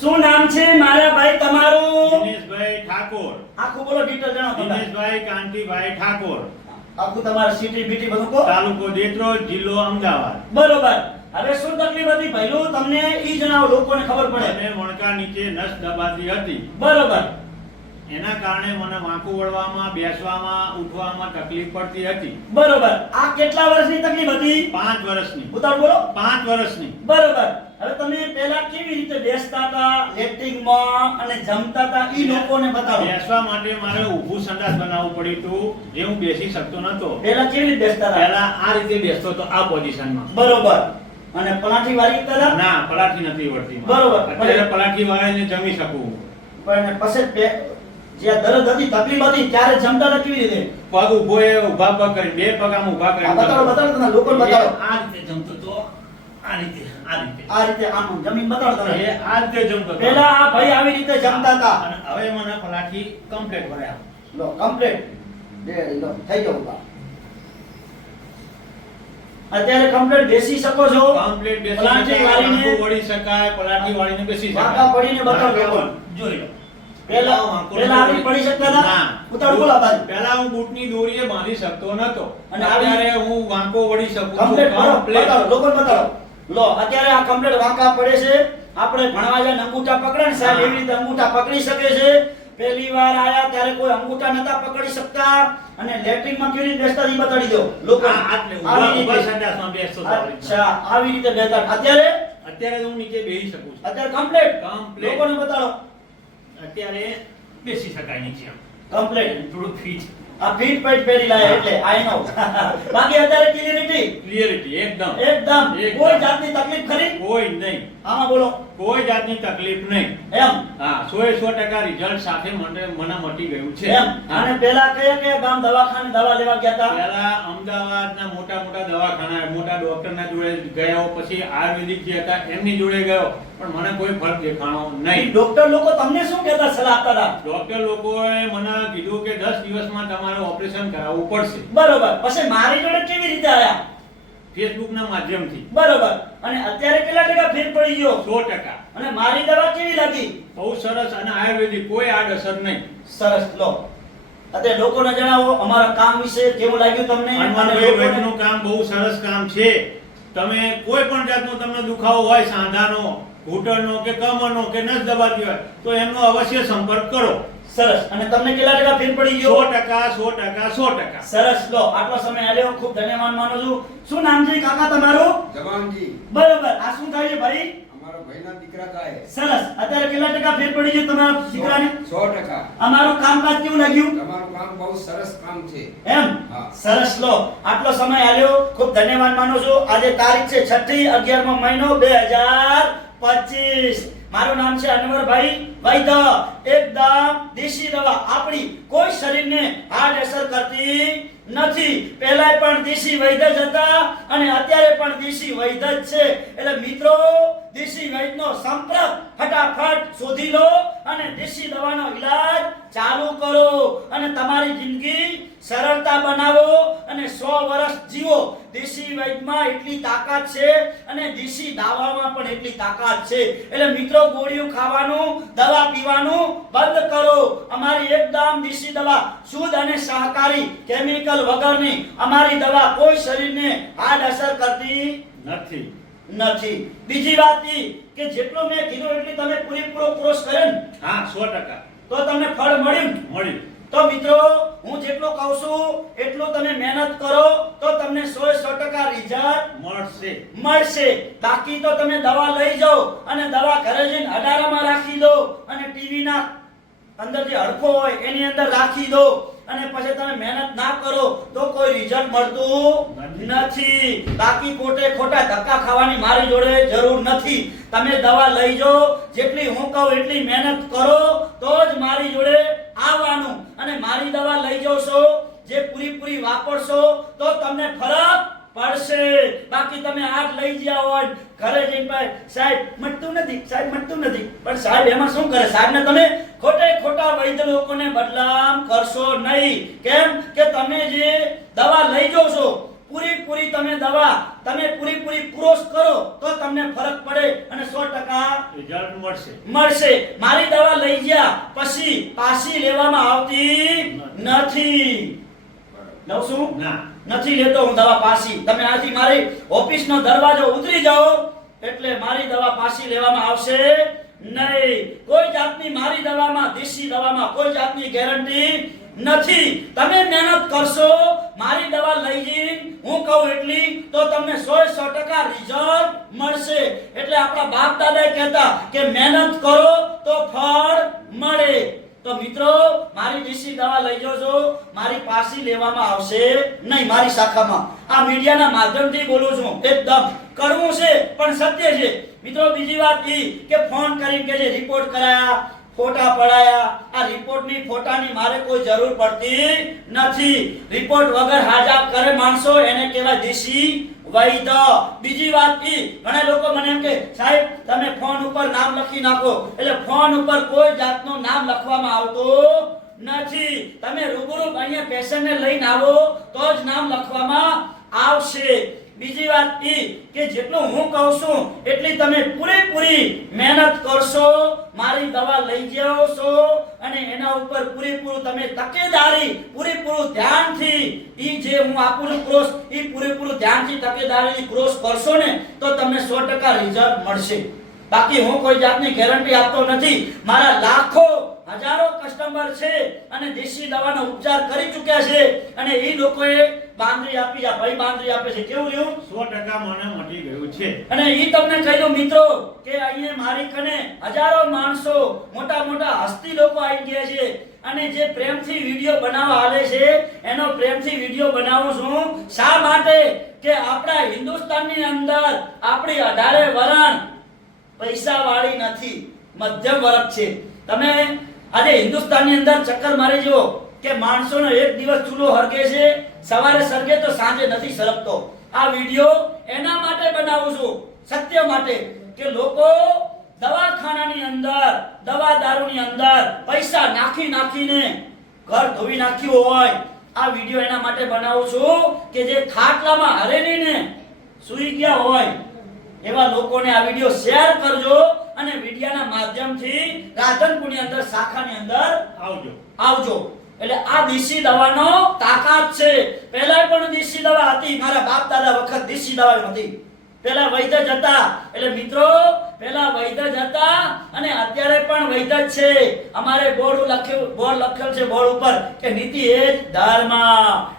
શું નામ છે મારા ભાઈ તમારું? દિનેશભાઈ ઠાકોર. આખું બોલો ડિટેલ જણાવો તમે. દિનેશભાઈ કાંતિભાઈ ઠાકોર. આખું તમારું સિટી બીટી બધું કહો. તાલુકો દેત્રોજ જિલ્લો અમદાવાદ. બરોબર. હવે શું તકલીફ હતી? ભાઈલું તમને ઈ જણાવો લોકોને ખબર પડે. મને મણકા નીચે નસ દબાતી હતી. બરોબર. એના કારણે મને વાંકું વળવામાં બેસવામાં ઉઠવામાં તકલીફ પડતી હતી. બરોબર. આ કેટલા વર્ષની તકલીફ હતી? પાંચ વર્ષની. ઉતાર બોલો. પાંચ વર્ષની. બરોબર. હવે તમે પહેલા કેવી રીતે બેસતા હતા લેટ્રિનમાં અને જમતા હતા ઈ લોકોને બતાવો. બેસવા માટે મારે ઊભું સંદાસ બનાવવું પડ્યું હતું જે હું બેસી શકતો નતો. પહેલા કેવી રીતે બેસતા હતા? પહેલા આ રીતે બેસતો હતો આ પોઝિશનમાં. બરોબર. અને પલાઠી વાળી હતા? ના પલાઠી નથી વળતી બરોબર. અત્યારે પલાઠી વાળીને જમી શકું. પણ પછી જ્યાં દર્દ હતી તકલીફ હતી ત્યારે જમતા કેવી રીતે? પગ ઊભો એ ઊભા પગ કરી બે પગ આમ ઊભા કરી બતાવો બતાવો તમે લોકો બતાવો. આ રીતે જમતો તો આ રીતે આ રીતે. આ રીતે આમ જમીન બતાવો તમે એ આ રીતે જમતો. પહેલા આ ભાઈ આવી રીતે જમતા હતા. અને હવે મને પલાઠી કમ્પ્લીટ ભરાય. લો કમ્પ્લીટ બે લો થઈ ગયો ઊભા. અત્યારે કમ્પ્લીટ બેસી શકો છો. કમ્પ્લીટ બેસી પલાઠી વાળીને વળી શકાય પલાઠી વાળીને બેસી શકાય. વાંકા પડીને બતાવો જોઈ લો. પહેલા વાંકો આવી પડી શકતા હતા? ઉતાર બોલો આ બાજુ. હું બૂટની દોરીએ બાંધી શકતો નતો. અને અને અત્યારે હું વાંકો વળી શકું કમ્પ્લીટ કરો Complete. બતાવો લો અત્યારે આ કમ્પ્લીટ વાંકા પડે છે. આપણે ભણવા જાય અંગૂઠા પકડે ને સાહેબ એવી રીતે અંગૂઠા પકડી શકે છે. પહેલી વાર આયા ત્યારે કોઈ અંગૂઠા નતા પકડી શકતા. અને લેટ્રિનમાં કેવી રીતે બેસતા ઈ બતાડી દો લોકો આવી રીતે. સંડાસમાં બેસતો. અચ્છા આવી રીતે બેસતા અત્યારે? અત્યારે હું નીચે બેહી શકું છું. અત્યારે કમ્પ્લીટ કમ્પ્લીટ લોકોને બતાડો. અત્યારે બેસી શકાય નહીં આમ. કમ્પ્લેટ થોડુંક ફીટ આ ફીટ પેટ પહેરી લાયા એટલે આઈ નો બાકી અત્યારે ક્લિયરિટી? ક્લિયરિટી એકદમ. એકદમ. કોઈ જાતની તકલીફ ખરી? કોઈ નહીં. આમાં બોલો. કોઈ જાતની તકલીફ નહીં. એમ. હા. સો એ સો ટકા રિઝલ્ટ સાથે મને મને મટી ગયું છે. એમ. અને પેલા કયા કયા ગામ દવાખાને દવા લેવા ગયા હતા પેલા અમદાવાદના મોટા મોટા દવાખાના મોટા ડોક્ટરના જોડે ગયો પછી આયુર્વેદિક જે હતા એમની જોડે ગયો. પણ મને કોઈ ફરક દેખાણો નહીં. ડોક્ટર લોકો તમને શું કહેતા સલાહ આપતા હતા? ડોક્ટર લોકોએ મને કીધું કે દસ દિવસમાં તમારે ઓપરેશન કરાવવું પડશે. બરોબર. પછી મારી જોડે કેવી રીતે આયા માધ્યમ માધ્યમથી. બરોબર. અને અત્યારે કેટલા ટકા ફેર પડી ગયો? 100% અને મારી દવા કેવી લાગી? બહુ સરસ અને આયુર્વેદિક કોઈ આડઅસર નહીં. સરસ. લો. અત્યારે લોકોને જણાવો અમારા કામ વિશે કેવું લાગ્યું તમને? અને કામ બહુ સરસ કામ છે. તમે કોઈ પણ જાતનો તમને દુખાવો હોય સાંધાનો ઘૂંટણનો કે કમરનો કે નસ દબાતી હોય તો એમનો અવશ્ય સંપર્ક કરો. સરસ. અને તમને કેટલા ટકા ફેર પડી ગયો? 100 ટકા 100 ટકા 100 ટકા. સરસ. લો આટલો સમય આલ્યો. ખૂબ ધન્યવાદ માનું છું. શું નામ છે કાકા તમારું? જવાનજી. બરોબર. આ શું થાય છે ભાઈ? અમારો ભાઈના દીકરા થાય. સરસ. અત્યારે કેટલા ટકા ફેર પડી ગયો તમારા દીકરાને? 100 ટકા. અમારું કામકાજ કેવું લાગ્યું? તમારું કામ બહુ સરસ કામ છે. એમ? સરસ. લો આટલો સમય આલ્યો. ખૂબ ધન્યવાદ માનું છું. આજે તારીખ છે છઠ્ઠી અગિયારમો મહિનો બે હજાર પચીસ. મારું નામ છે અનવરભાઈ વૈદ્ય. એકદમ દેશી દવા. આપણી કોઈ શરીરને હાર્ડ અસર કરતી નથી. પહેલા પણ દેશી વૈદ્ય જ હતા અને અત્યારે પણ દેશી વૈદ્ય જ છે. એટલે મિત્રો, દેશી વૈદ્યનો સંપર્ક ફટાફટ શોધી લો અને દેશી દવાનો ઈલાજ ચાલુ કરો. અને તમારી જિંદગી સરળતા બનાવો. અને 100 વર્ષ જીવો. દેશી વૈદ્યમાં એટલી તાકાત છે અને દેશી દાવામાં પણ એટલી તાકાત છે. એટલે મિત્રો ગોળીઓ ખાવાનું દવા પીવાનું બંધ કરો. અમારી એકદમ દેશી દવા શુદ્ધ અને સહકારી કેમિકલ વગરની અમારી દવા કોઈ શરીરને હાડ અસર કરતી નથી. નથી. બીજી વાત ઈ કે જેટલો મેં કીધું એટલી તમે પૂરેપૂરો કોર્સ કર્યો ને? હા સો ટકા. તો તમને ફળ મળ્યું મળ્યું. તો મિત્રો હું જેટલું કહું છું એટલું તમે મહેનત કરો તો તમને સો સો ટકા રિઝલ્ટ મળશે. મળશે. બાકી તો તમે દવા લઈ જાઓ અને દવા ઘરે જઈને અડારામાં રાખી દો અને ટીવી ના અંદર જે હડકો હોય એની અંદર રાખી દો. અને પછી તમે મહેનત ના કરો તો કોઈ રિઝલ્ટ મળતું નથી. બાકી ખોટે ખોટા ધક્કા ખાવાની મારી જોડે જરૂર નથી. તમે દવા લઈ જાઓ જેટલી હું કહું એટલી મહેનત કરો તો જ મારી જોડે આવવાનું અને મારી દવા લઈ જશો, જે પૂરી પૂરી વાપરશો, તો તમને ફરક પડશે. બાકી તમે આઠ લઈ ગયા હોય, ઘરે જઈને ભાઈ, સાહેબ મટતું નથી, સાહેબ મટતું નથી. પણ સાહેબ, એમાં શું કરે? સાહેબ ને તમે ખોટે ખોટા વૈદ્ય લોકોને બદનામ કરશો નહીં. કેમ? કે તમે જે દવા લઈ જાઓ છો પૂરેપૂરી તમે દવા તમે પૂરેપૂરી ક્રોસ કરો તો તમને ફરક પડે અને 100% રિઝલ્ટ મળશે. મળશે. મારી દવા લઈ ગયા પછી પાછી લેવામાં આવતી નથી. લઉં છું? ના. નથી લેતો હું દવા પાછી. તમે આથી મારી ઓફિસનો દરવાજો ઉતરી જાઓ એટલે મારી દવા પાછી લેવામાં આવશે નહીં. કોઈ જાતની મારી દવામાં દેશી દવામાં કોઈ જાતની ગેરંટી નથી. તમે મહેનત કરશો, મારી દવા લઈ જઈને હું કહું એટલી, તો તમને સો સો ટકા રિઝલ્ટ મળશે. એટલે આપણા બાપ દાદા કહેતા કે મહેનત કરો તો ફળ મળે. તો મિત્રો, મારી દેશી દવા લઈ જજો. મારી પાસી લેવામાં આવશે નહીં, મારી શાખામાં. આ મીડિયાના માધ્યમથી બોલું છું. એકદમ કરવું છે, પણ સત્ય છે. મિત્રો, બીજી વાત ઈ કે ફોન કરીને કે રિપોર્ટ કરાયા, ફોટા પડાયા આ રિપોર્ટની ફોટાની મારે કોઈ જરૂર પડતી નથી. રિપોર્ટ વગર હાજા કરે માણસો, એને કહેવાય દેશી વૈદ. બીજી વાત એ ઘણા લોકો મને એમ કે, સાહેબ, તમે ફોન ઉપર નામ લખી નાખો. એટલે ફોન ઉપર કોઈ જાતનું નામ લખવામાં આવતું નથી. તમે રૂબરૂ અહીંયા પેશન્ટને લઈને આવો, તો જ નામ લખવામાં આવશે. બીજી વાત એ કે જેટલું હું કહું છું, એટલી તમે પૂરેપૂરી મહેનત કરશો, મારી દવા લઈ જાઓ છો અને એના ઉપર પૂરેપૂરું તમે તકેદારી, પૂરેપૂરું ધ્યાનથી ઈ જે હું આપું ક્રોસ, ઈ પૂરેપૂરું ધ્યાનથી તકેદારી ક્રોસ કરશો ને, તો તમને 100% રિઝલ્ટ મળશે. બાકી હું કોઈ જાતની ગેરંટી આપતો નથી. મારા લાખો હજારો કસ્ટમર છે અને દેશી દવાનો ઉપચાર કરી ચૂક્યા છે અને એ લોકોએ બાંધરી આપી આ ભાઈ બાંધરી આપે છે. કેવું રહ્યું? સો ટકા મને મટી ગયું છે. અને એ તમને કહી દઉં મિત્રો કે અહીંયા મારી કને હજારો માણસો મોટા મોટા હસ્તી લોકો આવી ગયા છે અને જે પ્રેમથી વીડિયો બનાવવા આવે છે એનો પ્રેમથી વીડિયો બનાવું છું. શા માટે? કે આપણા હિન્દુસ્તાનની અંદર આપણી અઢારે વરણ પૈસા વાળી નથી મધ્યમ વર્ગ છે. તમે આજે હિન્દુસ્તાનની અંદર ચક્કર મારી જુઓ કે માણસોનો એક દિવસ ચૂલો હરગે છે, સવારે સરગે તો સાંજે નથી સરકતો આ વિડિયો એના માટે બનાવું છું, સત્ય માટે, કે લોકો દવાખાનાની અંદર દવા દારૂની અંદર પૈસા નાખી નાખીને ઘર ધોવી નાખ્યું હોય. આ વિડિયો એના માટે બનાવું છું કે જે ખાટલામાં હરેલીને સૂઈ ગયા હોય, એવા લોકોને આ વિડિયો શેર કરજો. અને મીડિયાના માધ્યમથી રાધનપુરની અંદર શાખાની અંદર આવજો. આવજો. એટલે આ દેશી દવાનો તાકાત છે. પહેલા પણ દેશી દવા હતી. મારા બાપ દાદા વખત દેશી દવા હતી. પહેલા વૈદ્ય જતા એટલે મિત્રો પહેલા વૈદજ હતા અને અત્યારે પણ વૈદજ છે. અમારે બોર્ડ લખ્યું, બોર્ડ લખેલ છે બોર્ડ ઉપર કે નીતિ એ જ ધર્મ.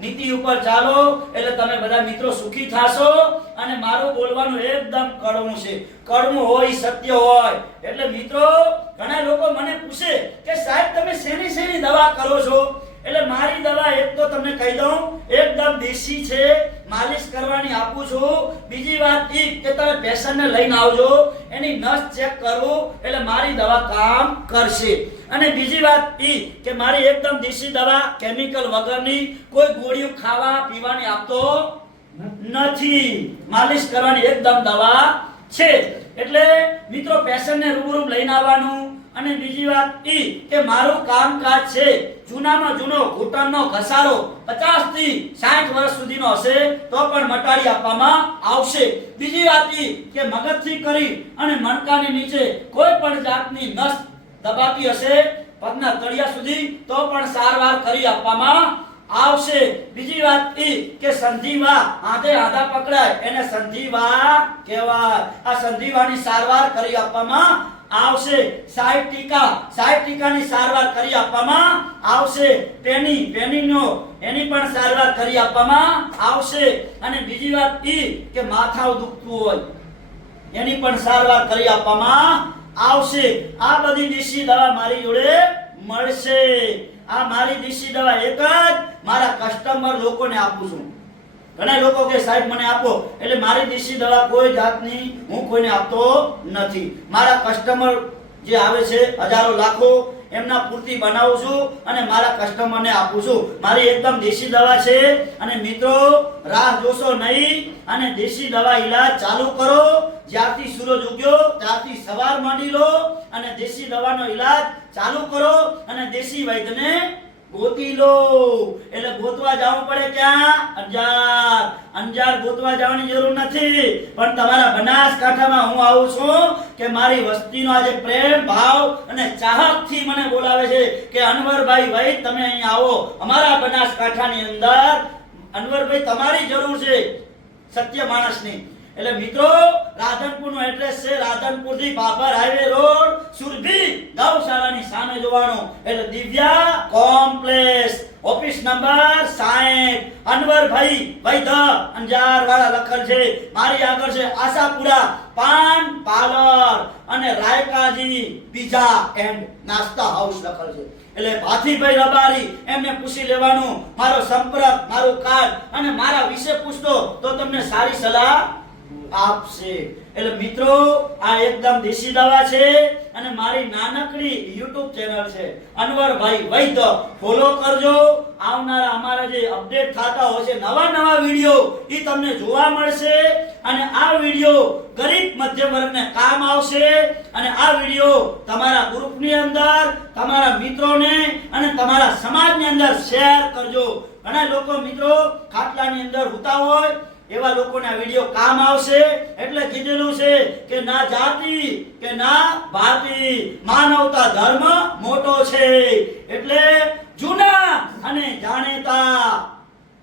નીતિ ઉપર ચાલો, એટલે તમે બધા મિત્રો સુખી થાશો અને મારું બોલવાનું એકદમ કડવું છે. કડવું હોય, સત્ય હોય. એટલે મિત્રો, ઘણા લોકો મને પૂછે કે સાહેબ, તમે શેની શેની દવા કરો છો? એટલે મારી દવા એક તો તમને કહી દઉં, એકદમ દેશી છે. માલિશ કરવાની આપું છું. બીજી વાત ઈ કે તમે પેશન્ટને લઈને આવજો. એની નસ ચેક કરો એટલે મારી દવા કામ કરશે. અને બીજી વાત ઈ કે મારી એકદમ દેશી દવા કેમિકલ વગરની કોઈ ગોળીઓ ખાવા પીવાની આપતો નથી. માલિશ કરવાની એકદમ દવા છે. એટલે મિત્રો, પેશન્ટને રૂબરૂ લઈને આવવાનું. અને બીજી વાત એ કે મારું કામકાજ છે જૂનામાં જૂનો ઘૂંટણનો ઘસારો. 50 થી 60 વર્ષ સુધીનો હશે તો પણ મટાડી આપવામાં આવશે. બીજી વાત એ કે મગજથી કરી અને મણકાની નીચે કોઈ પણ જાતની નસ દબાતી હશે, પગના તળિયા સુધી, તો પણ સારવાર કરી આપવામાં આવશે. બીજી વાત ઈ કે સંધિવા આધે આધા પકડાય. એને સંધિવા કહેવાય. આ સંધિવાની સારવાર કરી આપવામાં આવશે સાહેબ ટીકા સાહેબ ટીકાની સારવાર કરી આપવામાં આવશે. પેની પેનીનો એની પણ સારવાર કરી આપવામાં આવશે. અને બીજી વાત એ કે માથાઓ દુખતું હોય, એની પણ સારવાર કરી આપવામાં આવશે. આ બધી દેશી દવા મારી જોડે મળશે. આ મારી દેશી દવા એક જ મારા કસ્ટમર લોકોને આપું છું. ઘણા લોકો કે, સાહેબ, મને આપો. એટલે મારી દેશી દવા કોઈ જાતની હું કોઈને આપતો નથી. મારા કસ્ટમર જે આવે છે, હજારો, લાખો, એમના પૂરતી બનાવું છું અને મારા કસ્ટમરને આપું છું. મારી એકદમ દેશી દવા છે અને મિત્રો, રાહ જોશો નહીં અને દેશી દવા ઈલાજ ચાલુ કરો. જ્યારથી સૂરજ ઉગ્યો, ત્યારથી સવાર માંડી લો અને દેશી દવાનો ઈલાજ ચાલુ કરો અને દેશી વૈદ્યને ગોતી લો. એટલે ગોતવા જવું પડે ક્યાં? અંજાર. અંજાર ગોતવા જવાની જરૂર નથી. પણ તમારા બનાસકાંઠામાં હું આવું છું કે મારી વસ્તીનો આજે પ્રેમ, ભાવ અને ચાહકથી મને બોલાવે છે કે અનવરભાઈ ભાઈ, તમે અહીં આવો. અમારા બનાસકાંઠાની અંદર અનવરભાઈ, તમારી જરૂર છે. સત્ય માણસની. એટલે મિત્રો, રાધનપુરનું એડ્રેસ છે રાધનપુરથી બાબર હાઈવે રોડ સુરભી ગૌશાળાની સામે જોવાનું. એટલે Divya complex office number 60 Anwarbhai Vaidh Anjar વાળા લખલ છે. મારી આગળ છે આશાપુરા, પાન પાર્લર અને Raikaji pizza and nasta house લખલ છે. એટલે ભાથીભાઈ રબારી, એમને પૂછી લેવાનું. મારો સંપર્ક, મારું કાર્ડ અને મારા વિશે પૂછતો તો તમને સારી સલાહ આપશે. એટલે મિત્રો, આ એકદમ દેશી દવા છે અને મારી નાનકડી YouTube ચેનલ છે. અનવરભાઈ વૈદ્ય ફોલો કરજો. આવનારા અમારા જે અપડેટ થતા હશે નવા નવા વિડિયો એ તમને જોવા મળશે. અને આ વિડિયો ગરીબ મધ્યમ વર્ગને કામ આવશે. અને આ વિડિયો તમારા ગ્રુપની અંદર, તમારા મિત્રોને અને તમારા સમાજની અંદર શેર કરજો. ઘણા લોકો મિત્રો ખાટલાની અંદર હોતા હોય એવા લોકોને વીડિયો કામ આવશે એટલે કીધેલું છે કે ના જાતિ કે ના ભાતિ માનવતા ધર્મ મોટો છે. એટલે જૂના અને જાણીતા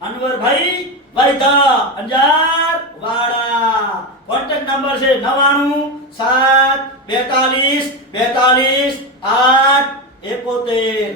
અનવરભાઈ વૈધા અંજાર વાળા કોન્ટેક્ટ નંબર છે નવાણું સાત, બેતાલીસ બેતાલીસ, આઠ, એકોતેર.